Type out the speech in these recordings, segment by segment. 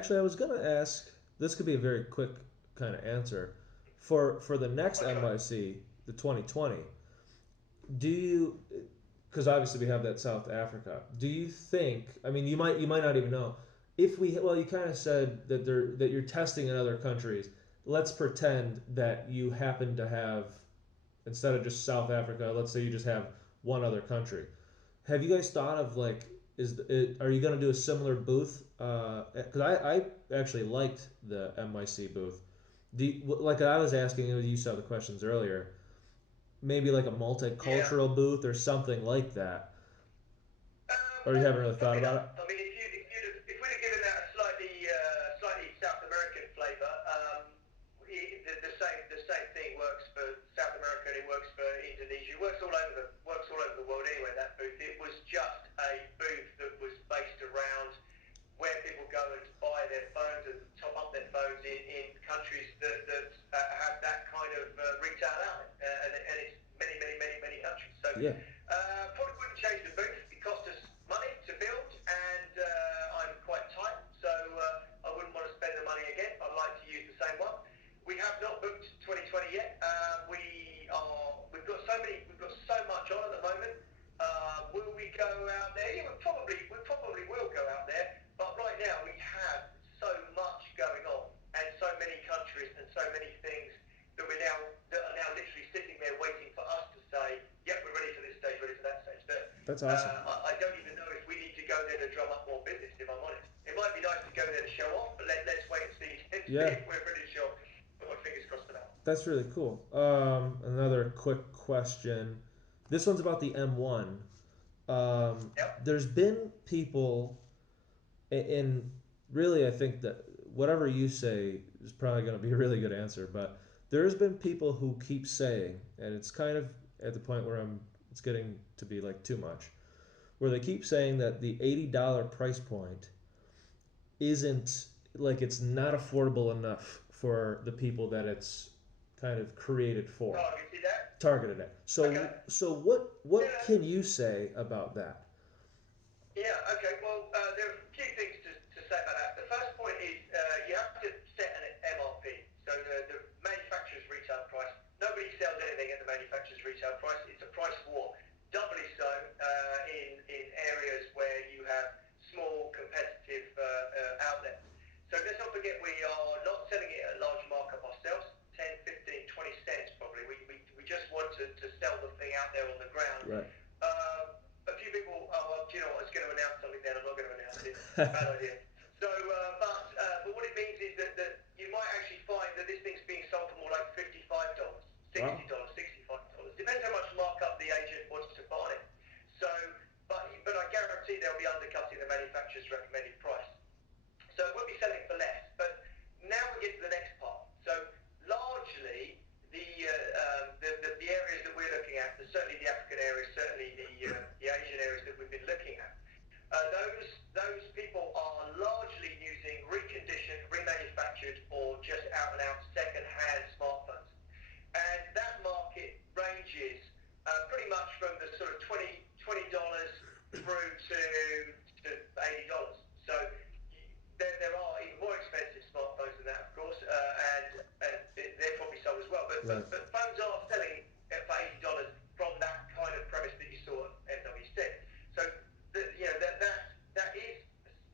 actually, I was gonna ask. This could be a very quick kind of answer for the next MYC, the 2020. Do you? Because obviously we have that South Africa. Do you think? I mean, you might not even know if we. Well, you kind of said that you're testing in other countries. Let's pretend that you happen to have, instead of just South Africa, let's say you just have one other country. Have you guys thought of like, are you going to do a similar booth? Because I actually liked the MYC booth. Like I was asking you saw the questions earlier, maybe like a Yeah. multicultural booth or something like that. Or you Well, haven't really thought probably about not. it? I mean, if we'd have given that a slightly South American flavour, the same thing works for South America and it works for Indonesia. It works all over the world anyway. That booth. It was just a booth that was based around where people go and buy their phones and top up their phones in countries that have that kind of retail outlet, and it's many countries. So Yeah, probably wouldn't change the booth. It cost us money to build, and I'm quite tight, so I wouldn't want to spend the money again. I'd like to use the same one. We have not booked 2020 yet. We've got so much on at the moment. Will we go out there? Yeah, we probably will go out there. But right now we have so much going on, and so many countries, and so many things that are now literally sitting there waiting for us to say, "Yep, we're ready for this stage, ready for that stage." That that's awesome. I don't even know if we need to go there to drum up more business. If I'm honest, it might be nice to go there to show off, but let's wait and see, Yeah, if we're ready to show off. Put my fingers crossed for that. that's really cool. Another quick question. This one's about the M1. Yep. There's been people, and really, I think that whatever you say is probably going to be a really good answer. But there's been people who keep saying, and it's kind of at the point where it's getting to be like too much, where they keep saying that the $80 price point isn't, like, it's not affordable enough for the people that it's kind of created for, Targeted that. targeted at. Okay. So what Yeah. can you say about that? Yeah, okay. Well, there are a few things to say about that. The first point is you have to set an MRP, so the manufacturer's retail price. Nobody sells anything at the manufacturer's retail price. It's a price war. Doubly so in areas where you have small competitive outlets. So let's not forget we are not selling it at large markup ourselves, 10, 15, 20 cents probably. We just want to sell the thing out there on the ground. Right. A few people, oh, well, do you know what, I was going to announce something then, I'm not going to announce it. Bad idea. So, but what it means is that you might actually find that this thing's being sold for more like $55, Wow. $60, $65. Depends how much markup the agent wants to buy it. So, but I guarantee they'll be undercutting the manufacturer's recommended price. So we'll be selling for less. But now we get to the next part. So largely, the areas that we're looking at, certainly the African areas, certainly the Asian areas that we've been looking at, those people are largely using reconditioned, remanufactured, or just out and out second-hand smartphones, and that market ranges pretty much from the sort of $20 through to $80. So there are even more expensive smartphones than that, of course, and they're probably sold as well. Right. But phones are selling for $80 from that kind of premise that you saw at MWC. So that is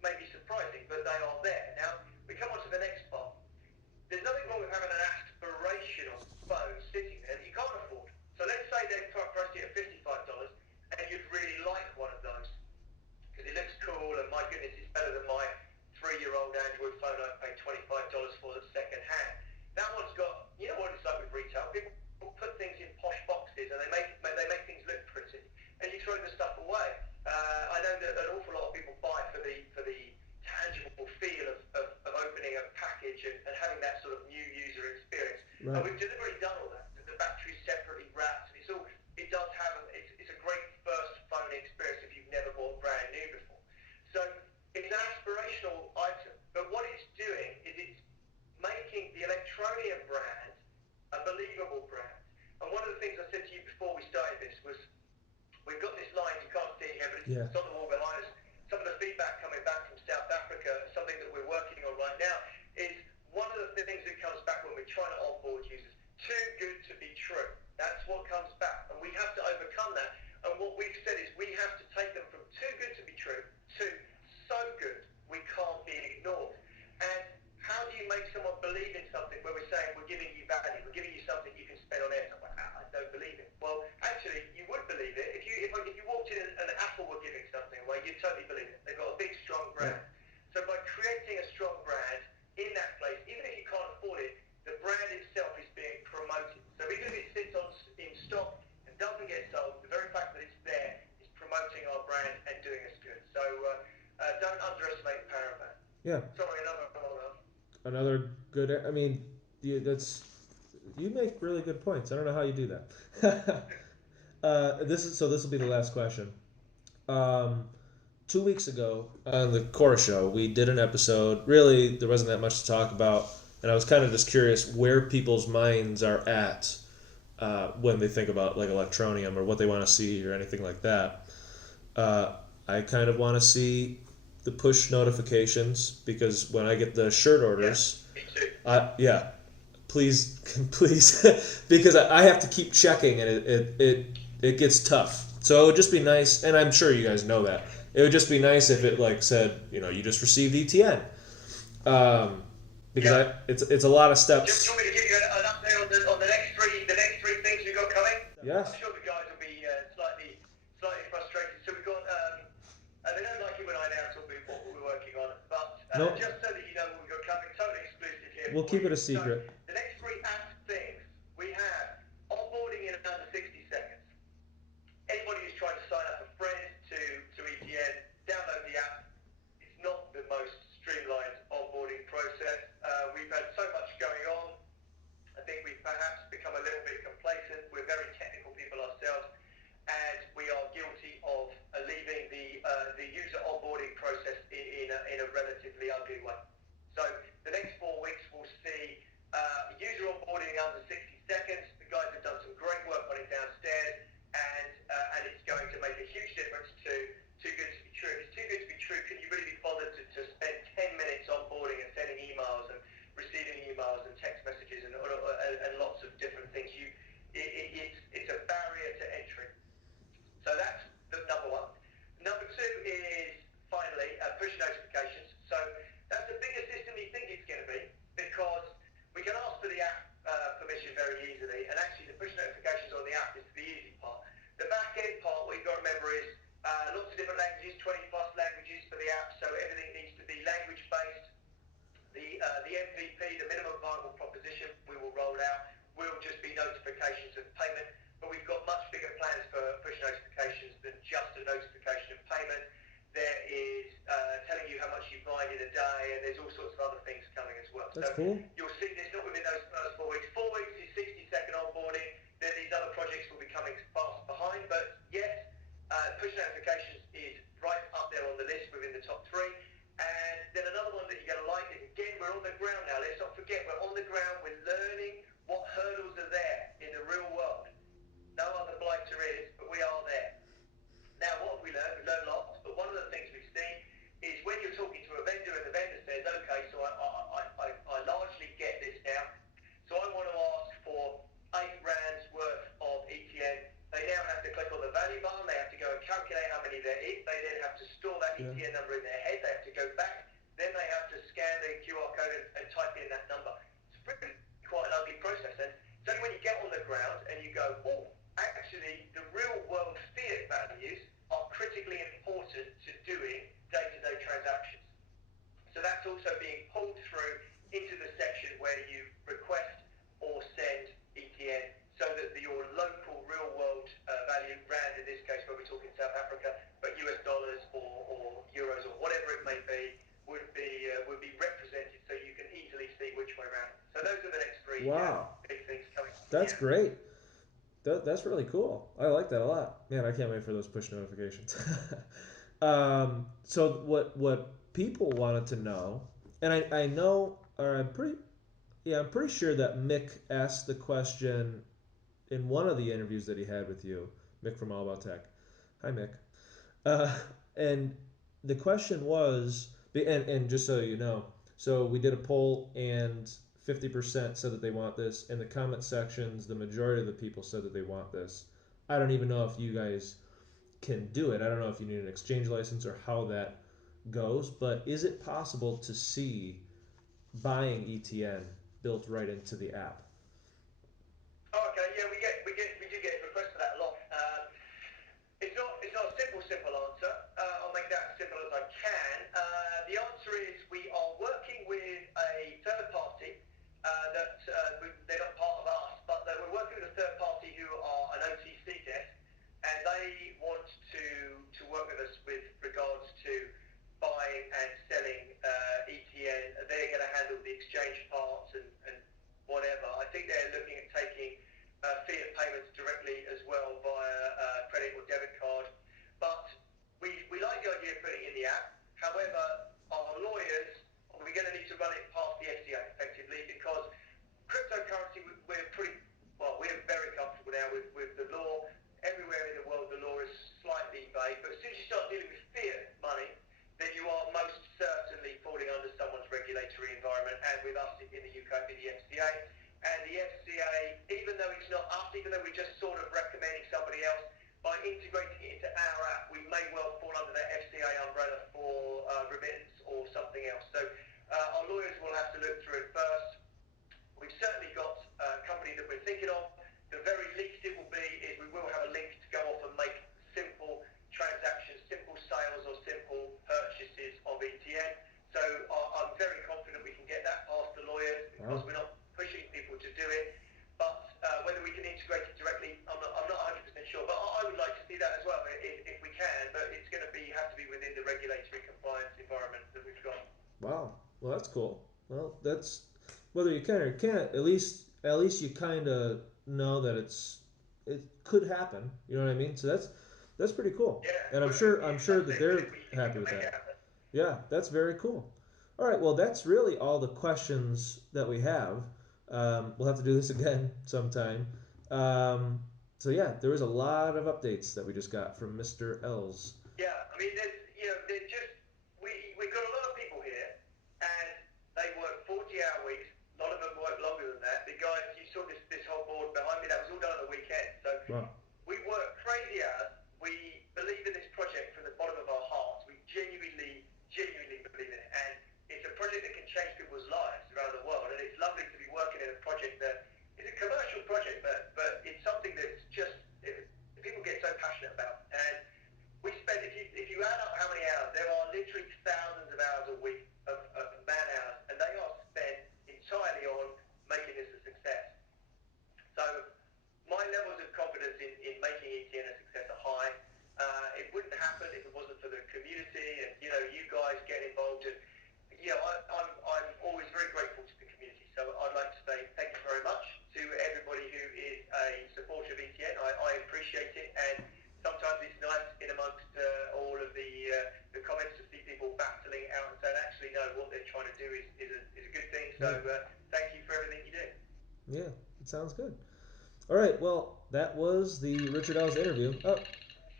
maybe surprising, but they are there. Now we come on to the next part. There's nothing wrong with having an aspirational phone sitting there that you can't afford. So let's say they priced it at $55, and you'd really like one of those because it looks cool, and my goodness, it's trying to onboard users. Too good to be true. That's what comes back, and we have to overcome that. And what we've said is we have to take them from too good to be true to so good we can't be ignored. And how do you make someone believe in something where we're saying we're giving you value, we're giving you something you can spend on air? Like, I don't believe it. Well, actually, you would believe it if you walked in and Apple were giving something away, you'd totally believe it. They've got a big, strong brand. So by creating a strong brand in that place, even if you can't afford it, the brand itself is being promoted. So even if it sits in stock and doesn't get sold, the very fact that it's there is promoting our brand and doing us good. So don't underestimate the power of that. Yeah. Sorry, Another good. I mean, you make really good points. I don't know how you do that. This will be the last question. 2 weeks ago on the Quorra show, we did an episode. Really, there wasn't that much to talk about, and I was kind of just curious where people's minds are at when they think about like Electroneum or what they want to see or anything like that. I kind of want to see the push notifications because when I get the shirt orders, please, because I have to keep checking and it gets tough. So it would just be nice, and I'm sure you guys know that. It would just be nice if it like said, you just received ETN, because it's a lot of steps. Do you want me to give you an update on the next three things we've got coming? Yes. I'm sure the guys will be slightly frustrated. So we've got they don't like it when I announce what we're working on, but just so that you know what we've got coming, totally exclusive here. We'll keep it a secret. So the next 3 app things we have onboarding in under 60 seconds. Anybody who's trying to sign up a friend to ETN, download the app. It's not the most streamlined onboarding process. We've had so much going on. I think we've perhaps become a little bit complacent. We're very technical people ourselves, and we are guilty of leaving the user onboarding process in a relatively ugly way. So the next 4 weeks we'll see user onboarding in under 60 seconds. The guys have done some great work on it downstairs, and it's going to make a huge difference to too good to be true. If it's too good to be true, can you really be bothered to spend 10 minutes onboarding and sending emails and receiving emails and text messages and lots of different things? It's a barrier to entry. So that's the number one. Number two is finally push notifications. So that's the biggest system you think it's going to be, because we can ask for the app permission very easily, and actually the push notifications on the app is the easy part. The back end part, what you've got to remember is lots of different languages, 20 plus languages for the app, so everything needs to be language based. The MVP, the minimum viable proposition we will roll out, will just be notifications of payment, but we've got much bigger plans for push notifications than just a notification of payment. There is telling you how much you grind in a day, and there's all sorts of other things coming as well. That's cool. You'll see this not within those first 4 weeks. 4 weeks is 60-second onboarding. Then these other projects will be coming fast behind, but yes, push notifications is right up there on the list within the top 3. And then another one that you're going to like is, again, we're on the ground now. Let's not forget, we're on the ground. We're learning what hurdles are there in the real world. No other blighter is, but we are there. Now, what have we learned? We've learned lots, but one of the things we've seen is when you're talking to a vendor and the vendor says, okay, so I largely get this now, so I want to ask for 8 rands worth of ETN. They now have to click on the value button, they have to go and calculate how many there is, they then have to store that ETN number in their head, they have to go back, then they have to scan the QR code and type in that number. It's really quite an ugly process, and it's only when you get on the ground and you go, oh, actually the real world fiat values are critically important to doing day-to-day transactions. So that's also being pulled through into the section where you request or send ETN, so that your local real world value, rand in this case where we're talking South Africa, but US dollars or euros or whatever it may be, would be represented, so you can easily see which way around. So those are the next 3 big things coming. That's great. That's really cool. I like that a lot. Man, I can't wait for those push notifications. So what people wanted to know, and I know, or I'm pretty sure that Mick asked the question in one of the interviews that he had with you, Mick from All About Tech. Hi, Mick. And the question was, and just so you know, so we did a poll, and 50% said that they want this. In the comment sections, the majority of the people said that they want this. I don't even know if you guys can do it. I don't know if you need an exchange license or how that goes, but is it possible to see buying ETN built right into the app? Oh, okay, yeah, we do get requests for that a lot. It's not a simple answer. I'll make that as simple as I can. The answer is we are working with a third party they're not part of us, but we're working with a third party who are an OTC desk, and they want to work with us with regards to buying and selling ETN. They're going to handle the exchange parts and whatever. I think they're looking at taking fiat payments directly as well via credit or debit card. But we like the idea of putting it in the app. However, our lawyers, we're going to need to run it past the FCA effectively, because cryptocurrency, we're very comfortable now with the law. Everywhere in the world, the law is slightly vague. But as soon as you start dealing with fiat money, then you are most certainly falling under someone's regulatory environment. And with us in the UK, with the FCA. And the FCA, even though it's not us, even though we're just sort of recommending somebody else, by integrating it into our app, we may well fall under that FCA umbrella for remittance or something else. So our lawyers will have to look through it first. We've certainly got a company that we're thinking of. The very least it will be is we will have a link to go off and make simple transactions, simple sales or simple purchases of ETN. So I'm very confident we can get that past the lawyers, because we're not pushing people to do it. But whether we can integrate it directly, I'm not 100% sure. But I would like to see that as well if we can. But it's going to have to be within the regulatory compliance environment that we've got. Wow. Well, that's cool. Well, that's whether you can or can't. At least you kind of know that it could happen. You know what I mean? So that's pretty cool. Yeah, and I'm sure that they're happy with that. Yeah, that's very cool. All right. Well, that's really all the questions that we have. We'll have to do this again sometime. So yeah, there was a lot of updates that we just got from Mr. Ells. Yeah, I mean, there's just we've got a lot of people here, and they work 40-hour weeks. A lot of them work longer than that. The guys, you saw this whole board behind me, that was all done on the weekend. So Wow. we work crazy hours. We believe in this project from the bottom of our hearts. We genuinely believe in it, and it's a project that can change people's lives around the world. And it's lovely to be working in a project that is a commercial project, but it's something that's just people get so passionate about. And we spend, if you add up how many hours, there are literally thousands of hours a week of man hours, and they are spent entirely on making this a success. So my levels of confidence in making ETN a success are high. It wouldn't happen if it wasn't for the community and you guys get involved. And I'm always very grateful to the community. So I'd like to say thank you very much to everybody who is a supporter of ETN. I appreciate it, and sometimes it's nice in amongst all of the comments to see people battling out and saying, actually, no, what they're trying to do is a good thing. So thank you for everything you do. Yeah, it sounds good. All right, well, that was the Richard Ells interview. Oh,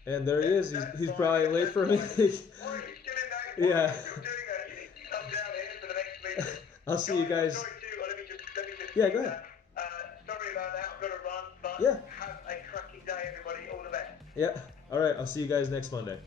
and there he is. He's probably late for a meeting. Why are you still in that? Yeah. You're doing that. You need to come down here for the next meeting. I'll see you guys. Sorry too. Let me just Yeah, go ahead. Sorry about that. I've got to run, but Yeah. have a cracking day, everybody. All the best. Yeah. All right, I'll see you guys next Monday.